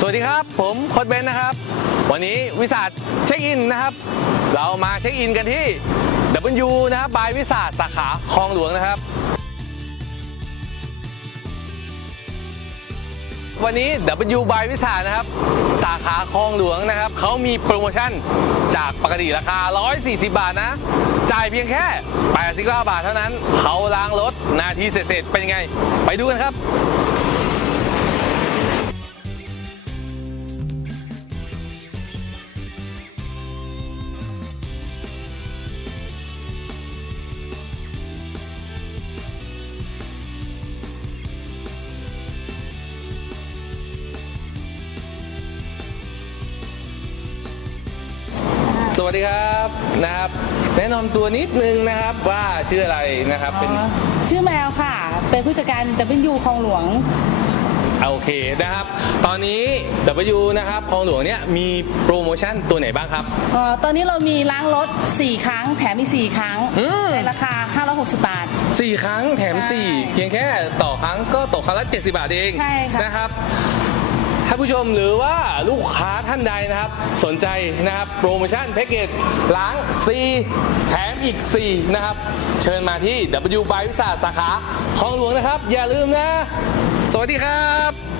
สวัสดีครับ ผมโค้ดเบนนะครับ วันนี้วิสาทเช็คอินนะครับ เรามาเช็คอินกันที่ W นะครับบายวิสาทสาขาคลองหลวงนะครับ วันนี้ W by วิสานะครับ สาขาคลองหลวงนะครับเขามีโปรโมชั่นจากปกติราคา 140 บาทนะ จ่ายเพียงแค่89บาทเท่านั้นเขาล้างรถนาทีเสร็จๆเป็นยังไง ไปดูกันครับ สวัสดีครับนะครับ แนะนำตัวนิดนึงนะครับว่าชื่ออะไรนะครับเป็นอ๋อชื่อแมวค่ะ เป็นผู้จัดการ W คลองหลวง โอเคนะครับ ตอนนี้ W นะครับคลองหลวงเนี่ยมีโปรโมชั่นตัวไหนบ้างครับ เอ่อตอนนี้เรามีล้างรถ 4 ครั้ง แถมอีก 4 ครั้ง อืม ในราคา 560 บาท 4 ครั้งแถม ใช่4 เพียงแค่ต่อครั้งก็ตกครั้งละ70 บาทเองใช่ค่ะ นะครับ ท่านผู้ชมหรือว่าลูกค้าท่านใดนะครับ สนใจนะครับโปรโมชั่นแพ็กเกจล้าง 4 แถมอีก 4 นะครับ เชิญมาที่ W by วิสาสาขาคลองหลวงนะครับ อย่าลืมนะ สวัสดีครับ